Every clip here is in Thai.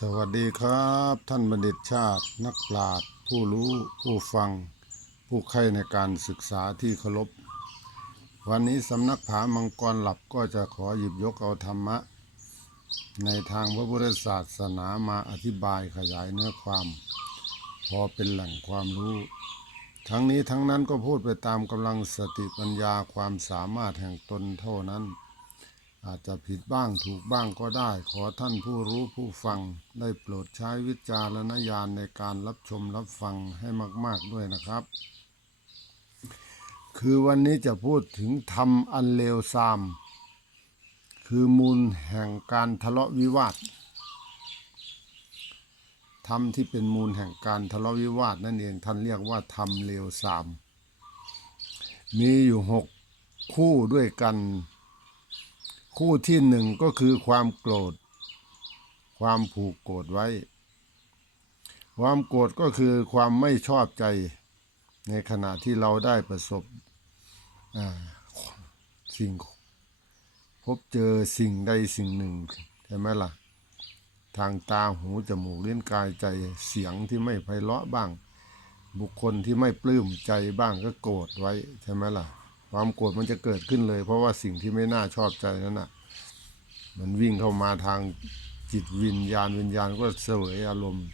สวัสดีครับ ท่านบัณฑิตชาตินักปราชญ์ผู้รู้ผู้ฟัง ผู้ใคร่ในการศึกษาที่เคารพวันนี้สำนักผามังกรหลับก็จะขอหยิบยกเอาธรรมะ ในทางพระพุทธศาสนามาอธิบายขยายเนื้อความ พอเป็นแหล่งความรู้ ทั้งนี้ทั้งนั้นก็พูดไปตามกำลังสติปัญญาความสามารถแห่งตนเท่านั้น อาจจะผิดบ้างถูกบ้างก็ได้ ขอท่านผู้รู้ผู้ฟัง ได้โปรดใช้วิจารณญาณในการรับชมรับฟังให้มาก ๆด้วยนะครับ คือวันนี้จะพูดถึงธรรมอันเลวทราม คือมูลแห่งการทะเลาะวิวาทธรรมที่เป็นมูลแห่งการทะเลาะวิวาทนั่นเองท่านเรียกว่าธรรมเลวทราม มีอยู่หกคู่ด้วยกัน คู่ที่หนึ่งก็คือความโกรธ ความผูกโกรธไว้ ความโกรธก็คือความไม่ชอบใจ ในขณะที่เราได้ประสบสิ่ง พบเจอสิ่งใดสิ่งหนึ่งใช่ไหมล่ะ ทางตาหูจมูกลิ้นกายใจเสียงที่ไม่ไพเราะบ้าง บุคคลที่ไม่ปลื้มใจบ้างก็โกรธไว้ใช่ไหมล่ะ ความโกรธมันจะเกิดขึ้นเลย เพราะว่าสิ่งที่ไม่น่าชอบใจนั้นน่ะ มันวิ่งเข้ามาทางจิตวิญญาณวิญญาณก็เสวยอารมณ์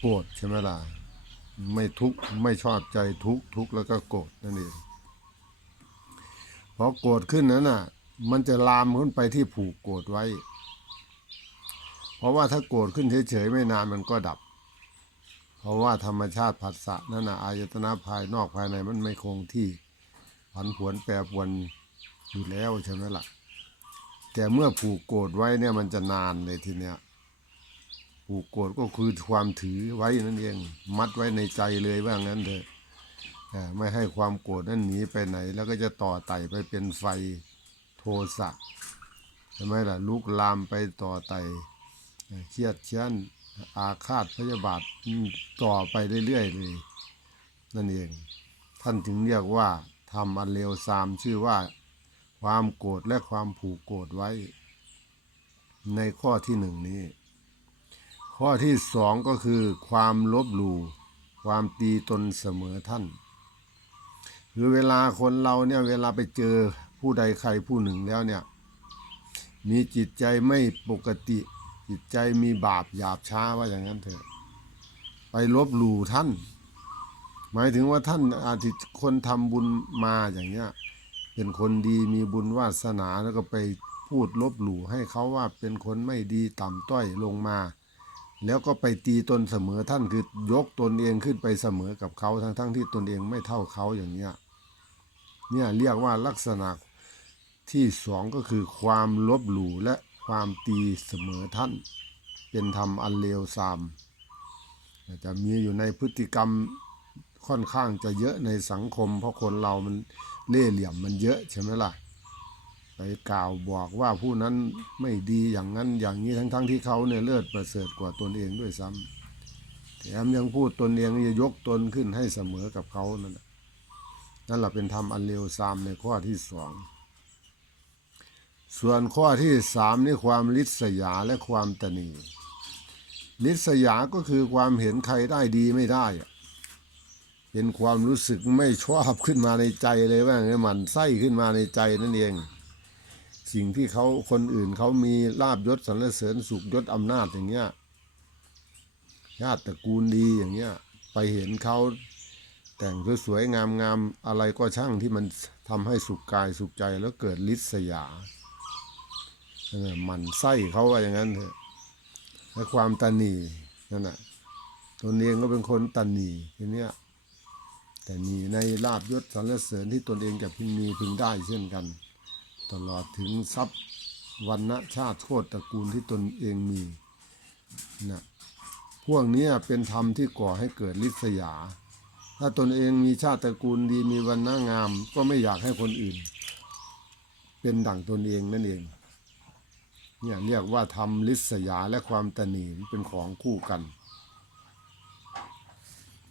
โกรธใช่ไหมล่ะไม่ทุกข์ไม่ชอบใจทุกข์ทุกข์แล้วก็โกรธนั่นเองพอโกรธขึ้นนั้นน่ะ มันจะลามขึ้นไปที่ผูกโกรธไว้ เพราะว่าถ้าโกรธขึ้นเฉยๆไม่นานมันก็ดับ เพราะว่าธรรมชาติผัสสะนั่นน่ะอายตนะภายนอกภายในมันไม่คงที่ ผันผวนแปรปวนอยู่แล้วใช่ไหมล่ะ แต่เมื่อผูกโกรธไว้เนี่ยมันจะนานเลยทีเนี้ยผูกโกรธก็คือความถือไว้นั่นเอง มัดไว้ในใจเลยว่างั้นเถอะไม่ให้ความโกรธนั้นหนีไปไหน แล้วก็จะต่อไต่ไปเป็นไฟโทสะใช่ไหมล่ะลุกลามไปต่อไต่เครียดเชื้อนอาฆาตพยาบาทต่อไปเรื่อยๆเลย นั่นเอง ท่านถึงเรียกว่า ทำอันเลวทรามชื่อว่า ความโกรธและความผูกโกรธไว้ ในข้อที่หนึ่งนี้ ข้อที่สองก็คือ ความลบหลู่ความตีตนเสมอท่าน คือเวลาคนเราเนี่ยเวลาไปเจอผู้ใดใครผู้หนึ่งแล้วเนี่ย มีจิตใจไม่ปกติ จิตใจมีบาปหยาบช้าว่าอย่างนั้นเถอะ ไปลบหลู่ท่าน หมายถึงว่าท่านอาจจะคนทำบุญมาอย่างเงี้ย เป็นคนดีมีบุญวาสนาแล้วก็ไปพูดลบหลู่ให้เขาว่าเป็นคนไม่ดีต่ำต้อยลงมา แล้วก็ไปตีตนเสมอท่านคือยกตนเองขึ้นไปเสมอกับเขาทั้งๆทที่ตนเองไม่เท่าเขาอย่างเงี้ยเนี่ยเรียกว่าลักษณะที่สองก็คือความลบหลู่และความตีเสมอท่าน เป็นธรรมอันเลวทรามจะมีอยู่ในพฤติกรรม ค่อนข้างจะเยอะในสังคม เพราะคนเรามันเล่ห์เหลี่ยมมันเยอะใช่ไหมล่ะไปกล่าวบอกว่าผู้นั้นไม่ดีอย่างนั้นอย่างนี้ทั้งๆทที่เขาเนี่ยเลิศประเสริฐกว่าตนเองด้วยซ้ำแถมยังพูดตนเองจะยกตนขึ้นให้เสมอกับเขานั่นน่ะนั่นแหละเป็นธรรมอันเลวทรามในข้อที่สองส่วนข้อที่สามนี่ความลิษยาและความตนีลิษยาก็คือความเห็นใครได้ดีไม่ได้อะ เป็นความรู้สึกไม่ชอบขึ้นมาในใจเลยว่าไงมันไส้ขึ้นมาในใจนั่นเอง สิ่งที่เขาคนอื่นเขามีลาบยศสรรเสริญสุขยศอำนาจอย่างเงี้ยญาติตระกูลดีอย่างเงี้ย ไปเห็นเขาแต่งสวยๆงามๆอะไรก็ช่างที่มันทำให้สุขกายสุขใจแล้วเกิดลิษยาเออหมันไส้เขาว่าอย่างนั้นเถอะและความตันหนีนั่นน่ะตนเองก็เป็นคนตันหนีทีเนี้ย แต่หนีในลาบยศสรรเสริญที่ตนเองจะพึงมีพึงได้เช่นกัน ตลอดถึงทรัพย์วันณะชาติโคตรตระกูลที่ตนเองมีนะพวกนี้เป็นธรรมที่ก่อให้เกิดลิษยา ถ้าตนเองมีชาติตระกูลดีมีวันณะงาม ก็ไม่อยากให้คนอื่น เป็นดั่งตนเองนั่นเองเนี่ยเรียกว่าทำลิษยาและความตนีเป็นของคู่กัน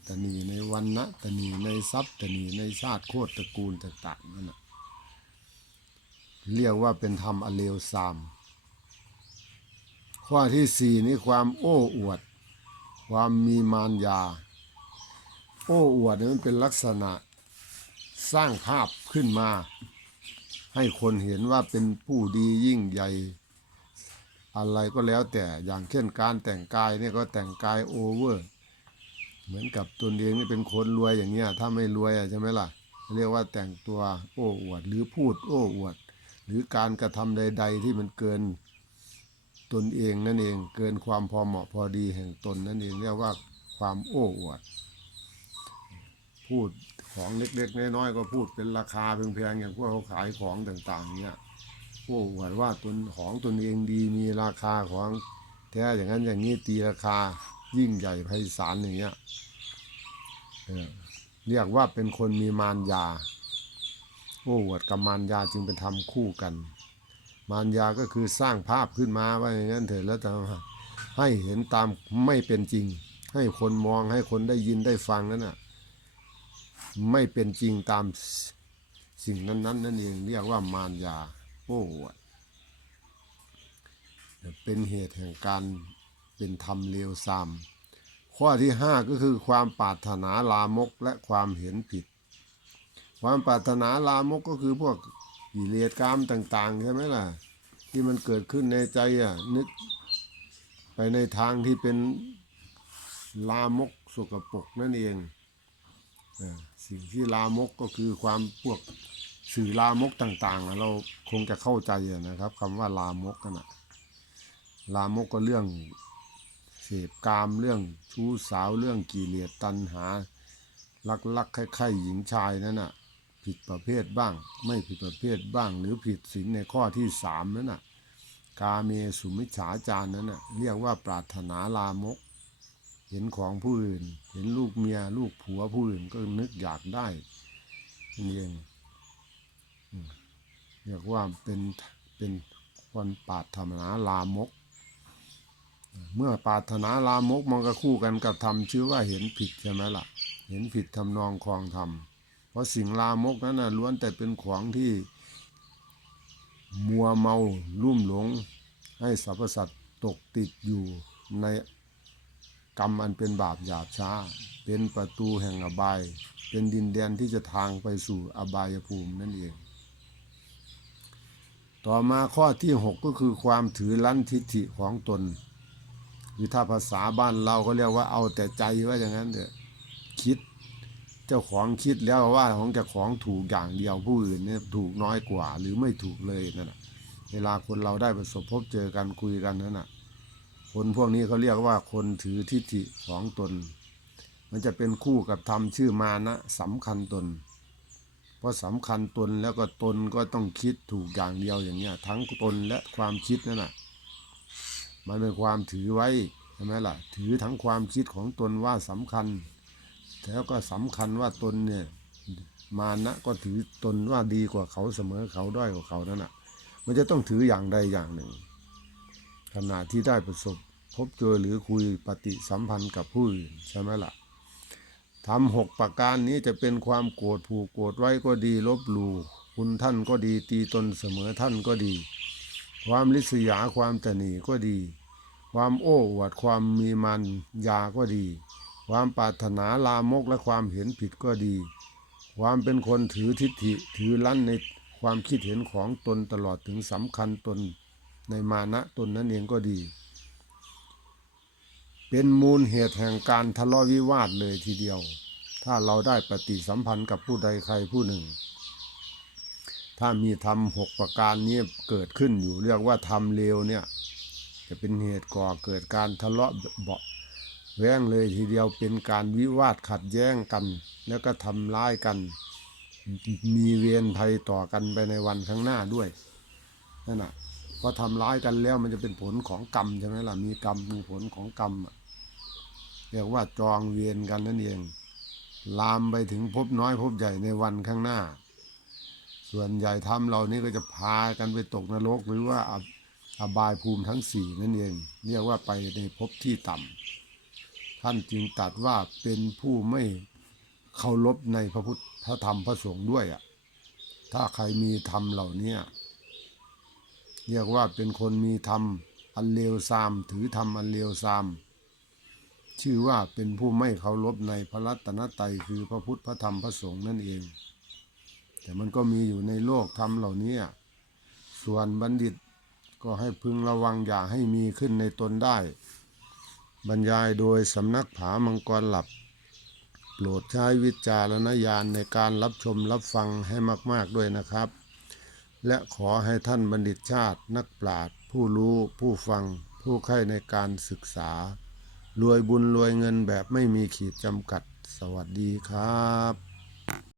ตนีในวันนะตนีในทรัพย์ตนีในชาติโคตรตระกูลต่างๆนั่นนะเรียกว่าเป็นธรรมอเลวซาม ข้อที่สี่นี่ความโอ้อวด ความมีมารยา โอ้อวดนี่มันเป็นลักษณะสร้างภาพขึ้นมา ให้คนเห็นว่าเป็นผู้ดียิ่งใหญ่อะไรก็แล้วแต่อย่างเช่นการแต่งกายเนี่ยก็แต่งกายโอเวอร์ เหมือนกับตนเองนี่เป็นคนรวยอย่างเงี้ย ถ้าไม่รวยอะใช่ไหมล่ะ เรียกว่าแต่งตัวโอ้อวด หรือพูดโอ้อวด หรือการกระทำใด ๆ ที่มันเกินตนเองนั่นเองเกินความพอเหมาะพอดีแห่งตนนั่นเองเรียกว่าความโอ้อวด พูดของเล็กๆน้อยๆก็พูดเป็นราคาแพงๆอย่างพวกเขาขายของต่าง ๆ เนี่ยโอ้อวดว่าตนของตนเองดีมีราคาของแท้อย่างนั้นอย่างนี้ตีราคา ยิ่งใหญ่ไพศาลอย่างเงี้ยเรียกว่าเป็นคนมีมารยา โอ้วดกับมารยาจึงเป็นธรรมคู่กัน มารยาก็คือสร้างภาพขึ้นมาว่าอย่างนั้นเถิดแล้วแต่ให้เห็นตามไม่เป็นจริง ให้คนมองให้คนได้ยินได้ฟังนั่นน่ะไม่เป็นจริงตามสิ่งนั้นๆนั่นเองเรียกว่ามารยา โอ้วดเป็นเหตุแห่งการ เป็นธรรมเลวทราม ข้อที่ห้าก็คือความปรารถนาลามกและความเห็นผิด ความปรารถนาลามกก็คือพวกกิเลสกรรมต่างๆใช่ไหมล่ะ ที่มันเกิดขึ้นในใจอะนึกไปในทางที่เป็นลามกสกปรกนั่นเองสิ่งที่ลามกก็คือความพวกสื่อลามกต่างๆอะเราคงจะเข้าใจนะครับคำว่าลามกกันอะลามกก็เรื่อง เสพกามเรื่องชู้สาวเรื่องกิเลสตัณหาลักลักไข่ไข่หญิงชายนั่นน่ะ ผิดประเภทบ้าง ไม่ผิดประเภทบ้าง หรือผิดศีลในข้อที่สามนั่นน่ะ กาเมสุมิจฉาจารนั้นน่ะเรียกว่าปรารถนาลามก เห็นของผู้อื่น เห็นลูกเมียลูกผัวผู้อื่นก็นึกอยากได้นี่เองอืมเรียกว่าเป็นเป็นคนปรารถนาลามก เมื่อปาถนาลามกมันก็คู่กันกับธรรมชื่อว่าเห็นผิดใช่ไหมล่ะ เห็นผิดทำนองคลองธรรม เพราะสิ่งลามกนั้นนะล้วนแต่เป็นของที่มัวเมาลุ่มหลง ให้สรรพสัตว์ตกติดอยู่ในกรรมอันเป็นบาปหยาบช้า เป็นประตูแห่งอบาย เป็นดินแดนที่จะทางไปสู่อบายภูมินั่นเอง ต่อมาข้อที่หกก็คือความถือลันทิฐิของตน คือถ้าภาษาบ้านเราก็เรียกว่าเอาแต่ใจว่าอย่างนั้นเถอะคิด เจ้าของคิดแล้วว่าของเจ้าของถูกอย่างเดียวผู้อื่นเนี่ยถูกน้อยกว่า หรือไม่ถูกเลยนั่นแหะเวลาคนเราได้ประสบพบเจอกันคุยกันนั่นน่ะ คนพวกนี้เขาเรียกว่าคนถือทิฏฐิของตน มันจะเป็นคู่กับธรรมชื่อมานะสำคัญตน เพราะสำคัญตนแล้วก็ตนก็ต้องคิดถูกอย่างเดียวอย่างเงี้ยทั้งตนและความคิดนั่นน่ะ มันเป็นความถือไว้ใช่ไหมล่ะ ถือทั้งความคิดของตนว่าสำคัญ แล้วก็สำคัญว่าตนเนี่ยมานะก็ถือตนว่าดีกว่าเขาเสมอเขาด้อยกว่าเขานั่นน่ะมันจะต้องถืออย่างใดอย่างหนึ่ง ขณะที่ได้ประสบพบเจอหรือคุยปฏิสัมพันธ์กับผู้อื่นใช่ไหมล่ะทำหกประการนี้จะเป็นความโกรธผูกโกรธไว้ก็ดีลบหลู่คุณท่านก็ดีตีตนเสมอท่านก็ดี ความลิษยาความตนีก็ดี ความโอ้อวดความมีมันยาก็ดี ความปรารถนาลามกและความเห็นผิดก็ดี ความเป็นคนถือทิฏฐิถือรั้นในความคิดเห็นของตนตลอดถึงสำคัญตนในมานะตนนั้นเองก็ดี เป็นมูลเหตุแห่งการทะเลาะวิวาทเลยทีเดียว ถ้าเราได้ปฏิสัมพันธ์กับผู้ใดใครผู้หนึ่ง ถ้ามีธรรมหกประการนี้เกิดขึ้นอยู่เรียกว่าธรรมเลวเนี่ย จะเป็นเหตุก่อเกิดการทะเลาะเบาแว้งเลยทีเดียวเป็นการวิวาทขัดแย้งกัน แล้วก็ทำร้ายกัน มีเวรภัยต่อกันไปในวันข้างหน้าด้วยนั่นน่ะพอทำร้ายกันแล้วมันจะเป็นผลของกรรมใช่ไหมล่ะมีกรรมมีผลของกรรมอะเรียกว่าจองเวรกันนั่นเอง ลามไปถึงภพน้อยภพใหญ่ในวันข้างหน้า ส่วนใหญ่ทำเหล่านี้ก็จะพากันไปตกนรกหรือว่าอบบายภูมิทั้งสี่นั่นเอง เรียกว่าไปในภพที่ต่ำท่านจึงตรัดว่าเป็นผู้ไม่เคารพในพระพุทธธรรมพระสงฆ์ด้วยอะถ้าใครมีธรรมเหล่านี้เรียกว่าเป็นคนมีธรรมอันเลวทราม ถือธรรมอันเลวทราม ชื่อว่าเป็นผู้ไม่เคารพในพระรัตนตรัยคือพระพุทธพระธรรมพระสงฆ์นั่นเอง แต่มันก็มีอยู่ในโลกธรรมเหล่านี้ส่วนบัณฑิตก็ให้พึงระวังอย่าให้มีขึ้นในตนได้ บรรยายโดยสำนักผามังกรหลับ โปรดใช้วิจารณญาณในการรับชมรับฟังให้มาก ๆด้วยนะครับ และขอให้ท่านบัณฑิตชาตินักปราชญ์ผู้รู้ผู้ฟังผู้ใคร่ในการศึกษา รวยบุญรวยเงินแบบไม่มีขีดจำกัด สวัสดีครับ